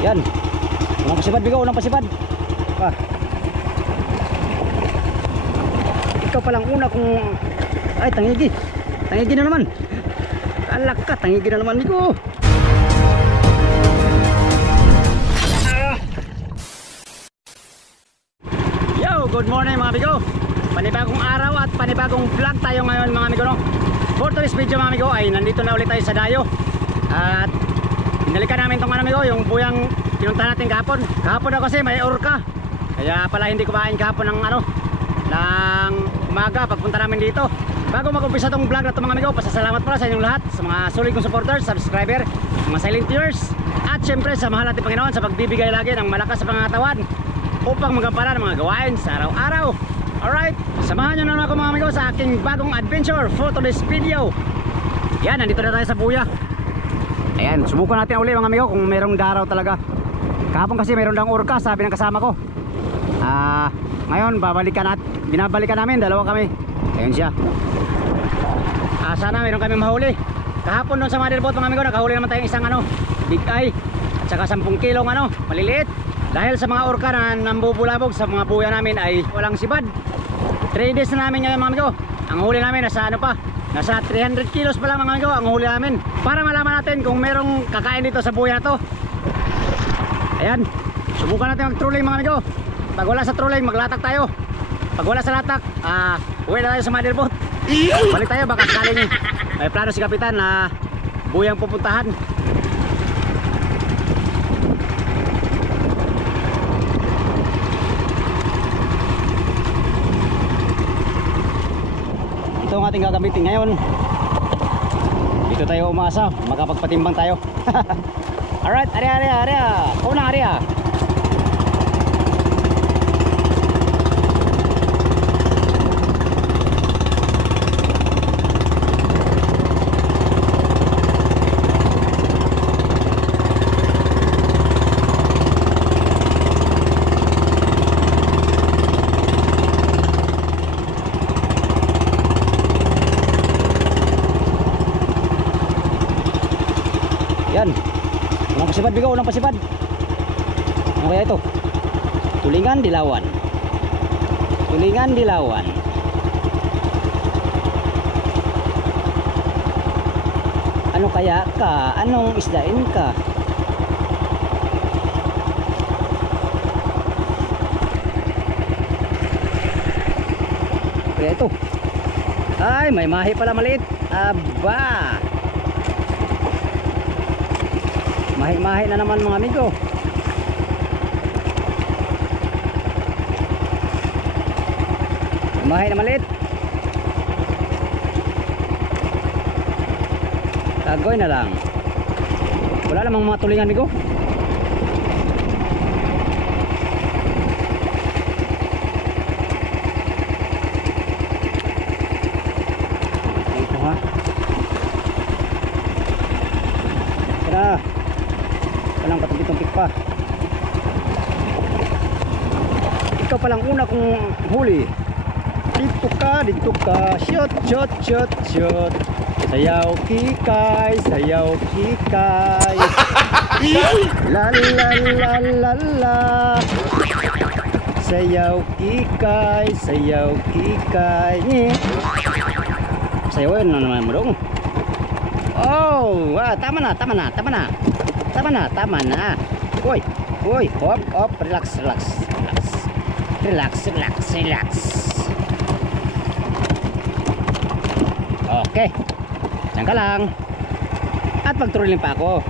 Yan. Unang pasipad, bigo, unang pasipad. Ah. Ikaw palang una kung... Ay, tangigi. Tangigi na naman. Alak ka, tangigi na naman, bigo. Yo, good morning mga bigo. Panibagong araw at panibagong vlog tayo ngayon mga amigo, no? For today's video mga amigo ay nandito na ulit tayo sa Dayo. At binalikan namin itong amigo, yung buyang pinuntahan natin kahapon. Kahapon daw kasi may orka, kaya pala hindi kumain kahapon ng ng umaga pagpunta namin dito. Bago mag-umpisa itong vlog na ito mga amigo, pasasalamat pala sa inyong lahat, sa mga solid kong supporters, subscriber, mga silent viewers, at syempre sa mahal natin Panginoon sa pagbibigay lagi ng malakas sa pangatawan upang magampanan ng mga gawain sa araw-araw. Alright, samahan nyo naman ako mga amigo sa aking bagong adventure for today's video. Yan, nandito na tayo sa buya. Ayan, subukan natin uli mga amigo kung merong daraw talaga. Kahapon kasi meron daw orka, sabi ng kasama ko. Ngayon binabalikan namin, dalawa kami. Ayun siya. Sana meron kami mahuli. Kahapon doon sa motherboat mga amigo, nakahuli naman tayong isang big eye at saka 10 kilong maliliit. Dahil sa mga orka na nambubulabog sa mga buya namin ay walang sibad. 3 days na namin ngayon mga amigo. Ang huli namin nasa nasa 300 kilos pa lang mga amigo ang huli namin. Para malaman natin kung merong kakain dito sa buya na to. Ayan, subukan natin mag-trolling mga amigo. Pag wala sa trolling, maglatak tayo. Pag wala sa latak, uwi na tayo sa motherboat. Balik tayo, baka sakaling may plano si Kapitan na buyang pupuntahan. Ito ang ating gagamitin ngayon. Dito tayo umasa, makapagpatimbang tayo. Alright, area. Unang area. Yan. Unang pasipad bigo, unang pasipad. Ano kaya ito? Tulingan dilawan. Tulingan dilawan. Ano kaya ka? Anong isdain ka? Kaya ito. Ay, may mahi pala maliit. Aba. Mahi-mahi na naman mga amigo. Mahi na maliit. Tagoy na lang. Wala namang mga tulingan amigo. Ito ha. Tara. Walang patupik-tupik pa. Ikaw palang una kung huli. Dito ka, shot. Sayaw kikay. La la la la la. Sayaw kikay. Sayawin na naman mo dong. Oh, tama na. Uy, hop, relax. Okay. Diyan ka lang. At pag-trolling pa ako.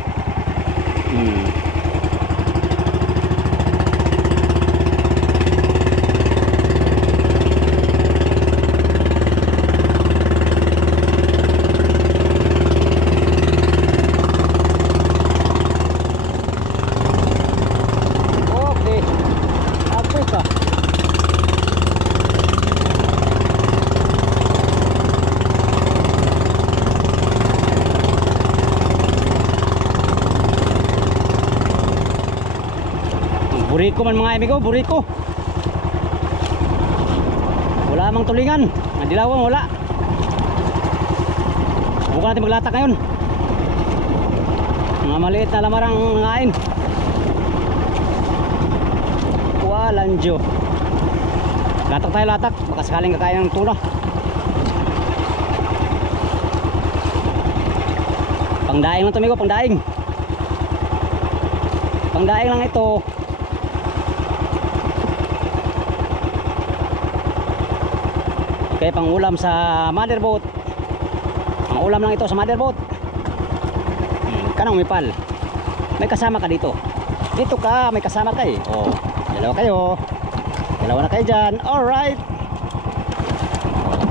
Buriko man mga amigo, buriko. Wala mang tulingan. Ang dilawang wala. Bukan natin maglatak ngayon. Mga maliit na lamarang ngain. Balanjo. Latak tayo, latak. Baka sakaling kakain ng tuna. Pangdaing lang to, amigo, pangdaing. Pangdaing lang ito. Okay, pang ulam sa mother boat. Ang ulam lang ito sa mother boat. Kanang mipal. May kasama ka dito. Dito ka, may kasama ka eh. Oh, dalawa kayo. Dalawa na kayo dyan. Alright.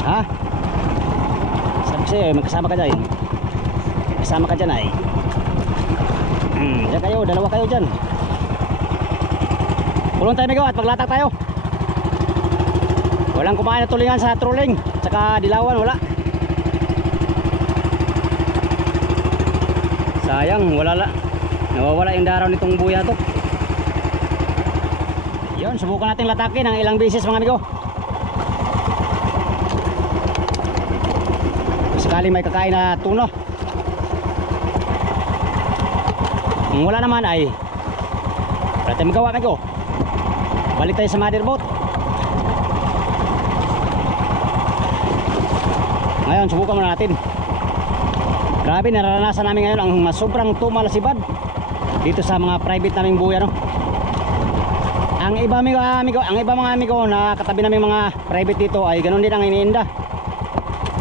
Ha? Sabi sa'yo, may kasama ka dyan. Kasama ka dyan ay. Dyan kayo, dalawa kayo dyan. Pulong tayo, amigo, at maglatak tayo. Walang kumain na tulingan sa trolling. Tsaka dilawan, wala. Sayang, wala la. Nawawala yung daraw nitong buya to. Yun, subukan natin latakin ng ilang beses, mga amigo. Sakali may kakain na tuna. Kung wala naman ay wala tayong magawa, amigo. Balik tayo sa mother boat. Ngayon, subukan muna natin. Grabe, nararanasan namin ngayon ang sobrang tumalasibad dito sa mga private naming buya, no? Ang iba, amigo, ang iba mga amigo na katabi naming mga private dito ay ganoon din ang iniinda.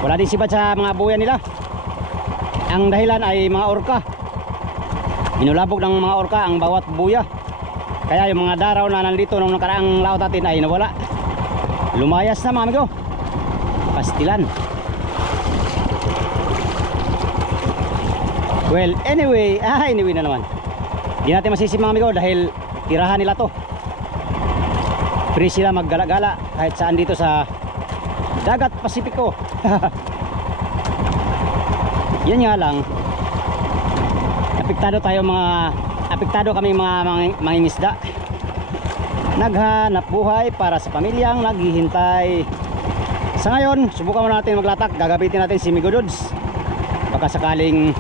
Wala din sibad sa mga buya nila. Ang dahilan ay mga orka. Inulabog ng mga orka ang bawat buya. Kaya yung mga daraw na nandito nung nakaraang laot natin ay nawala. Lumayas na, mga amigo. Pastilan. Well, anyway na naman. Hindi natin masisip, mga amigo, dahil tirahan nila to. Free sila maggala-gala kahit saan dito sa dagat Pasipiko. Yan nga lang, apektado kami mga mangingisda. Naghanap buhay para sa pamilyang naghihintay. Sa ngayon, subukan muna natin maglatak. Gagabitin natin si Migo Dudes. Baka sakaling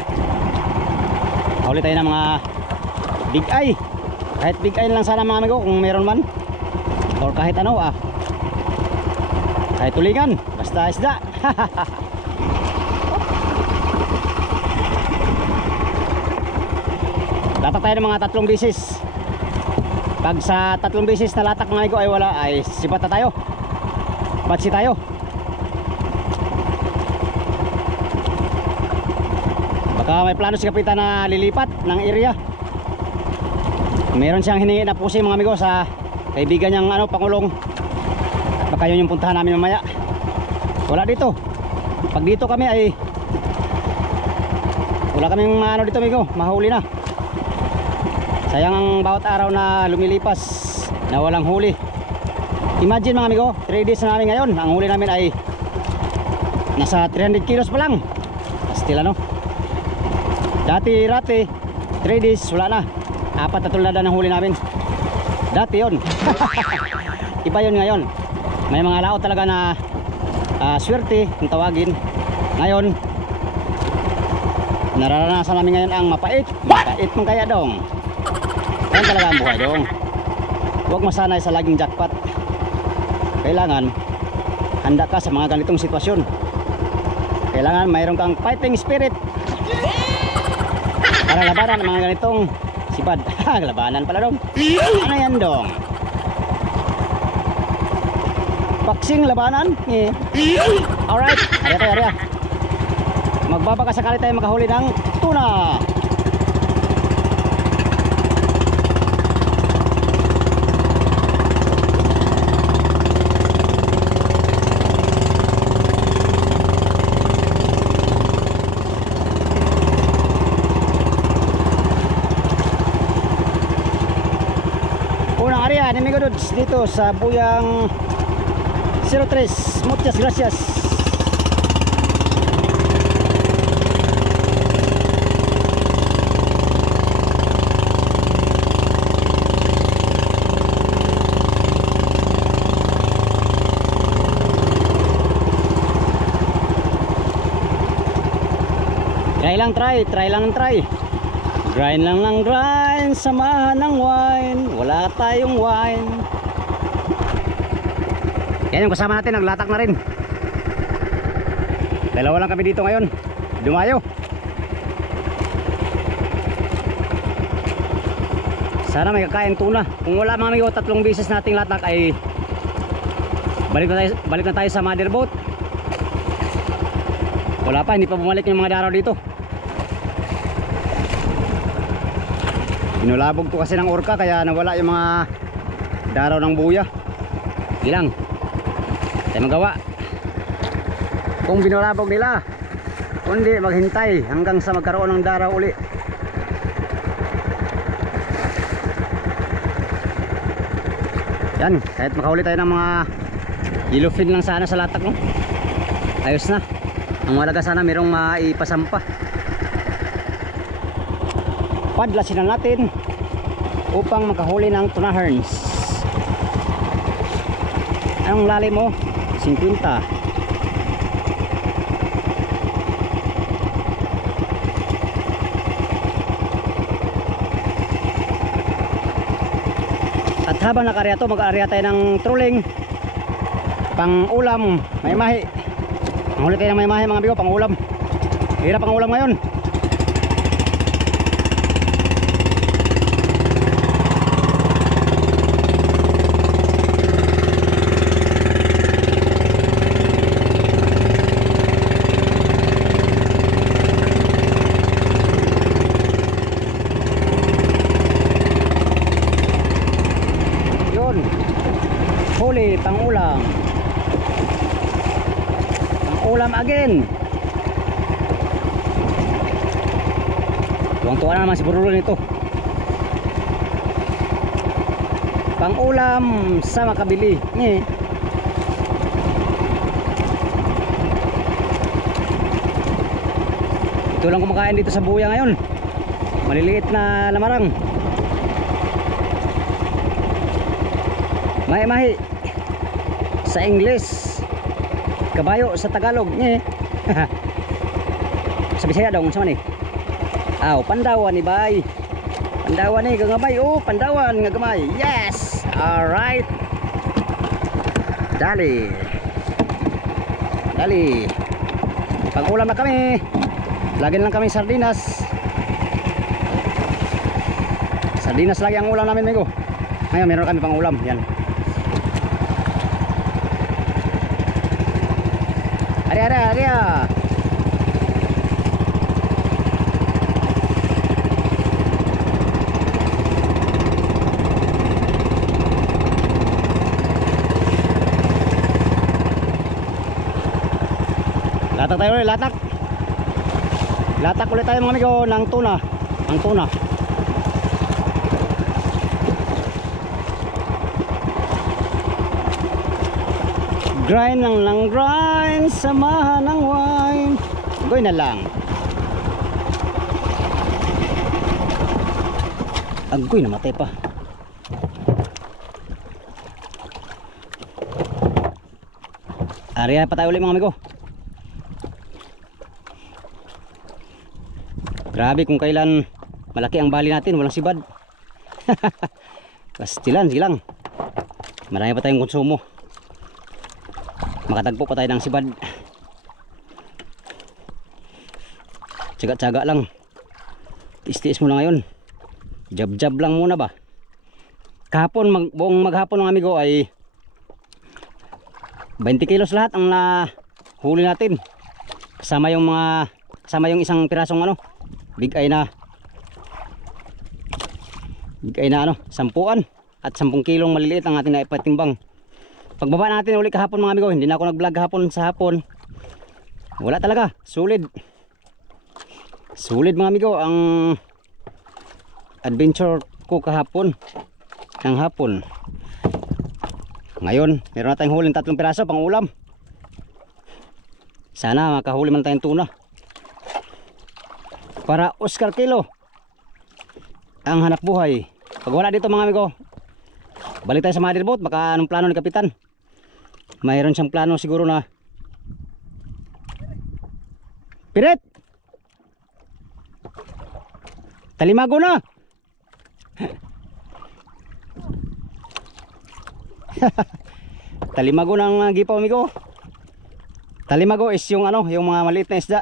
huli tayo ng mga big eye. Kahit big eye lang sana, mga amigo, kung meron man. Or kahit ano, kahit tulingan, basta isda. Latak tayo ng mga 3 beses. Pag sa 3 beses na latak, mga amigo, ay wala, ay sibat na tayo. Batsi tayo. Baka may plano si kapitan na lilipat ng area. Meron siyang hiningi na pusi, mga amigo, sa kaibigan niyang Pangulong. Baka yun yung puntahan namin mamaya. Wala dito. Pag dito kami ay wala kaming dito, amigo, mahuli na. Sayang ang bawat araw na lumilipas na walang huli. Imagine, mga amigo, 3 days na namin ngayon. Ang huli namin ay nasa 300 kilos pa lang. Still Dati 3 days wala na. 4 na tulada ng huli namin. Dati yun. Iba yun ngayon. May mga laot talaga na swerte kung tawagin. Ngayon, nararanasan namin ngayon ang mapait. Mapait mong kaya dong. Yan talaga ang buhay dong. Huwag masanay sa laging jackpot. Kailangan handa ka sa mga ganitong sitwasyon. Kailangan mayroon kang fighting spirit para labanan ang mga ganitong sipad. Labanan pala dong. Ano yan dong? Boxing labanan? Alright, arya. Magbabaka sakali tayo makahuli ng tuna. Ni Migo Dudes dito sa Buyang 03. Muchas gracias. Try lang. Grind lang ng grind, samahan ng wine. Wala tayong wine, Ayan yung kasama natin, naglatak na rin. Dalawa lang kami dito ngayon. Dumayo. Sana may kakain tuna. Kung wala mga amigo, 3 beses nating latak ay balik na tayo sa mother boat. Wala pa, hindi pa bumalik yung mga daraw dito. Inulabog to kasi ng orka kaya nawala yung mga daraw ng buya. Ilang tayo magawa kung binulabog nila, kundi maghintay hanggang sa magkaroon ng daraw uli. Yan, kahit makahuli tayo ng mga yellowfin lang sana sa latak, no? Ayos na. Ang malaga sana mayroong maipasampa. Padlasin na natin upang makahuli ng tuna herns. Anong lalim mo? 50. At habang nakarya to, mag-aarya tayo ng trolling pang ulam, may mahi. Manghuli tayo ng may mahi mga amigo, pang ulam. Hirap ang ulam ngayon. Huli pang ulam. Pang ulam again. Tuwang-tuwa na naman si Bururo nito. Pang ulam sa makabili. Ito lang kumakain dito sa buya ngayon. Maliliit na lamarang. Mahi-mahi sa English, kabayo sa Tagalog. Sa Bisaya daw unsa man ni? Aw, pandawan ni bay. Pandawan ni gagamay. Oh, pandawan nga gamay. Yes. All right. Dali. Dali. Pang-ulam na kami. Lagyan lang kami sardinas. Sardinas lagi ang ulam namin, amigo. Ngayon meron kami pang-ulam. Yan. Area. Latak tayo ulit, latak. Latak ulit tayo mga amigo ng tuna. Ang tuna. Grind lang grind, samahan ng wine. Goy na lang. Agoy, namatay pa. Area pa tayo ulit mga amigo. Grabe kung kailan malaki ang bali natin, walang sibad. Pastilan, silang. Marami pa tayong konsumo. Makatagpo pa tayo ng sibad. Tsaga-tsaga lang. Tiis-tiis muna ngayon. Jab-jab lang muna ba. Kahapon, buong maghapon ng amigo ay 20 kilos lahat ang nahuli natin. Kasama yung isang pirasong big eye na sampuan at 10 kilong maliliit ang ating naipatimbang. Pagbaba natin uli kahapon mga amigo, hindi na ako nag-vlog hapon sa hapon. Wala talaga, sulit mga amigo ang adventure ko kahapon ng hapon. Ngayon meron na tayong huling 3 piraso pang ulam. Sana makahuli man tayong tuna para Oscar kilo ang hanap buhay. Pag wala dito mga amigo, balik tayo sa mother boat. Baka anong plano ni Kapitan, mayroon siyang plano siguro na piret talimago na. Talimago ng gipaw amigo. Talimago is yung ano, yung mga maliit na isda.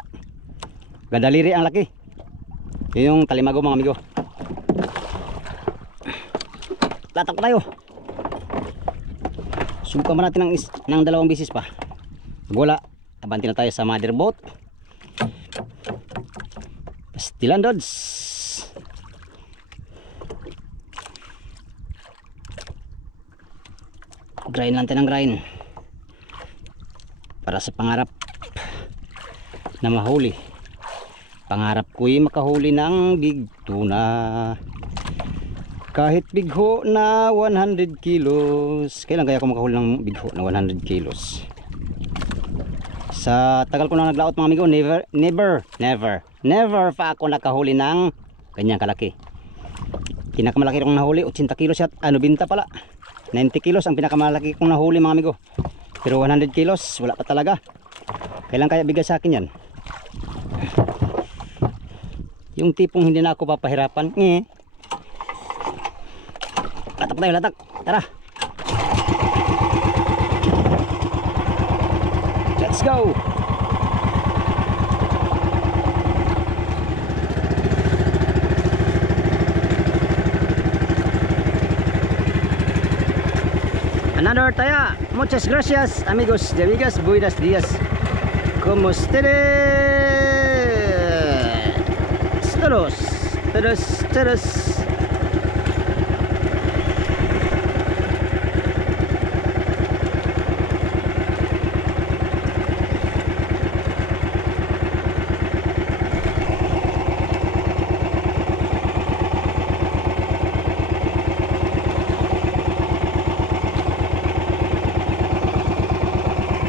Gadaliri ang laki. Yun yung talimago mga amigo. Latak tayo. Subukan natin ng dalawang bisis pa. Wala, abanti na tayo sa mother boat. Pastilan dods. Grind lang tayo ng grind para sa pangarap na mahuli. Pangarap ko'y makahuli ng big tuna. Kahit bigho na 100 kilos. Kailan kaya ako makahuli ng bigho na 100 kilos? Sa tagal ko na naglaot mga amigo, never pa ako nakahuli ng ganyang kalaki. Pinakamalaki kong nahuli 80 kilos at ano binta pala 90 kilos ang pinakamalaki kong nahuli mga amigo. Pero 100 kilos wala pa talaga. Kailan kaya bigay sa akin yan? Yung tipong hindi na ako papahirapan. Latak tayo, latak. Tara. Let's go. Another taya. Muchas gracias, amigos y amigas. Buenos días. ¿Cómo ustedes? Todos.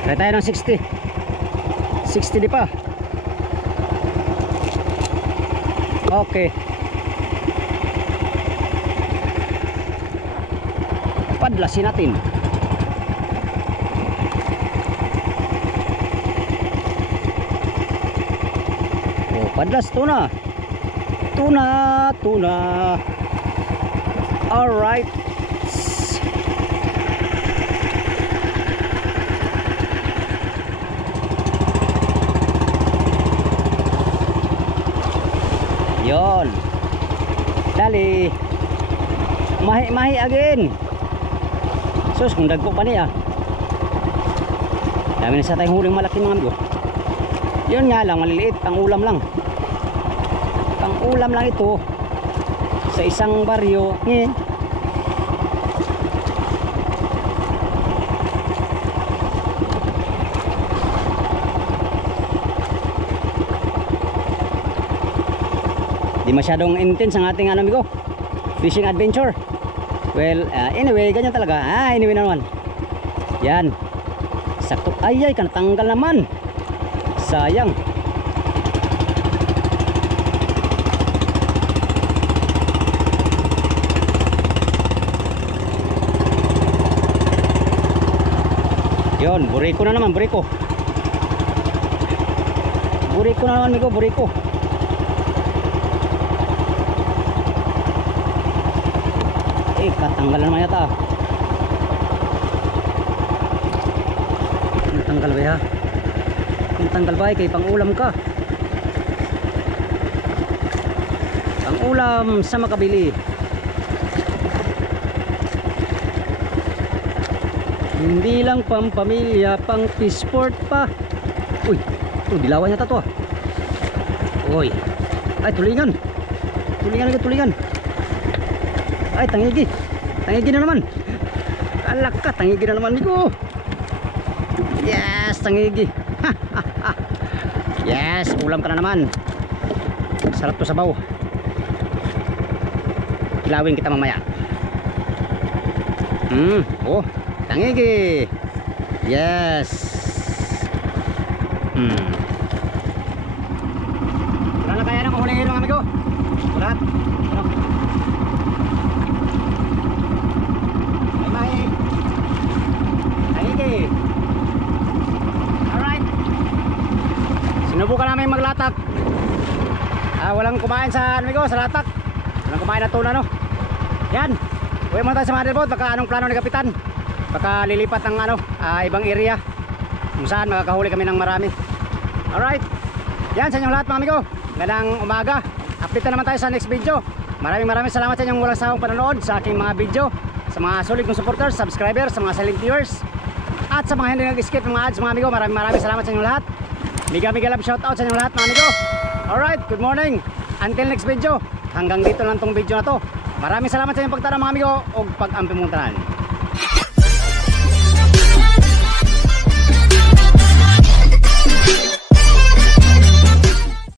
Try tayo ng 60 di pa. Okay, padlasin natin. Oh, padlas tuna. Alright. Yon. Dali. Mahi again. Sus, kung dagpo pa niya. Dami na sa tayong huling malaki mga amigo. Yun nga lang, maliliit. Pang ulam lang. Pang ulam lang ito. Sa isang baryo. Di masyadong intense ang ating amigo fishing adventure. Well, anyway, ganyan talaga. Anyway naman. Yan. Sakto. Ay, kanatanggal naman. Sayang. Yon, buriko na naman, buriko. Buriko na naman, amigo, buriko. Katanggal naman yata. Tanggal ba ya? Tanggal ba kay pang-ulam ka? Pang-ulam sa makabili. Hindi lang pampamilya, pang sport pa. Uy, dilawan yata to. Uy. Ay, tulingan. Tulingan. Ay, tangigi na naman. Alak ka, tangigi na naman amigo. Yes, tangigi. Yes, ulam ka na naman. Sarap to sabaw. Kilawin kita mamaya. Oh, tangigi. Yes. Wala na kaya na kung hulihin mga amigo. Ulat. Sinubukan namin maglatak. Walang kumain sa amigo, sa latak. Walang kumain na tuna, no. Yan. Uwi muna tayo sa mother boat. Baka anong plano ni Kapitan. baka lilipat ng ibang area kung saan makakahuli kami ng marami. Alright, yan sa inyong lahat mga amigo, magandang umaga. Update na naman tayo sa next video. Maraming salamat sa inyong walang sawang panonood sa aking mga video, sa mga solid kong supporters, subscribers, sa mga silent viewers, at sa mga hindi nag-skip ng mga ads mga amigo. Maraming salamat sa inyong lahat. Mega love shoutout sa inyong lahat mga amigo. Alright, good morning. Until next video, hanggang dito lang tong video na to. Maraming salamat sa inyong pagtara mga amigo o pag-ampimuntanan.